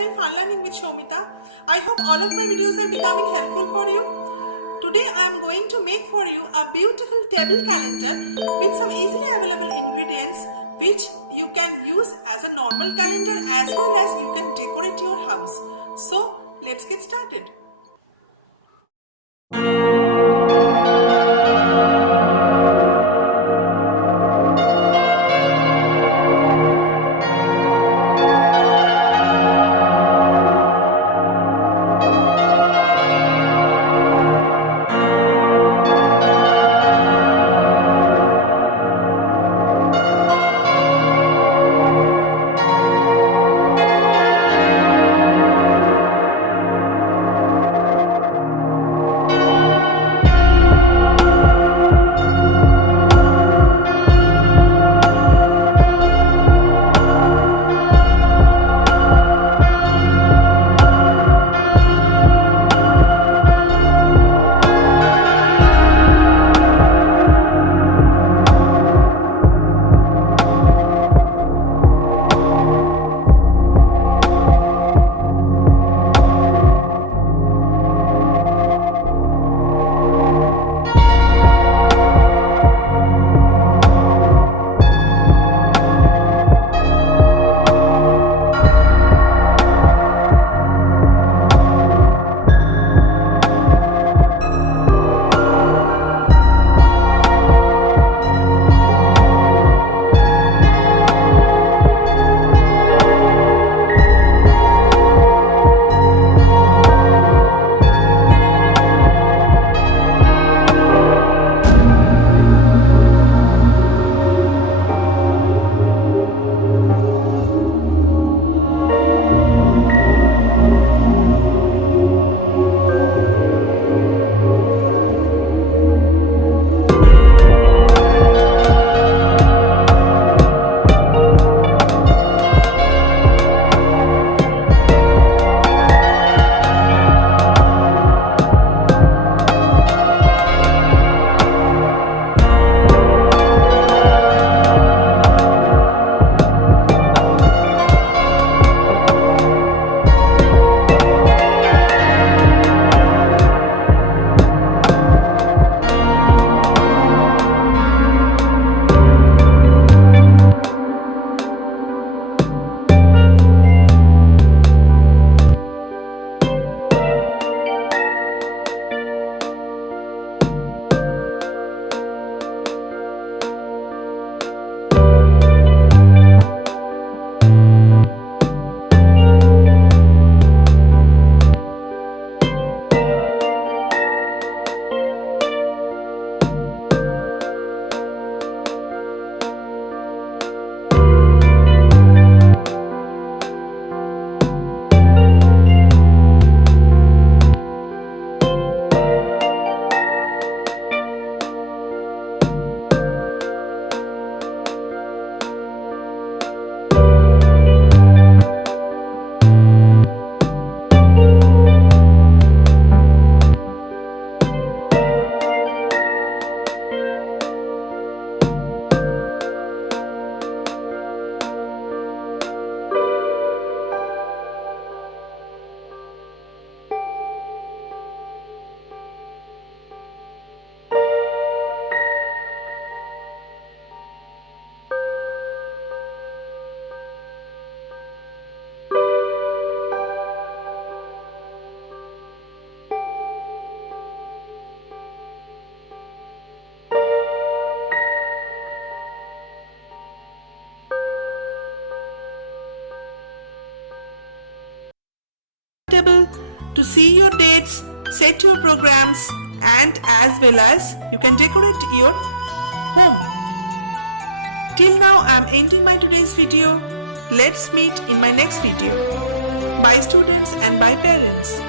channel Fun Learning with Shomita. I hope all of my videos are becoming helpful for you. Today I am going to make for you a beautiful table calendar with some easily available ingredients which you can use as a normal calendar as well as you can decorate your house. So let's get started. To see your dates, set your programs, and as well as you can decorate your home. Till now I am ending my today's video. Let's meet in my next video. Bye students and bye parents.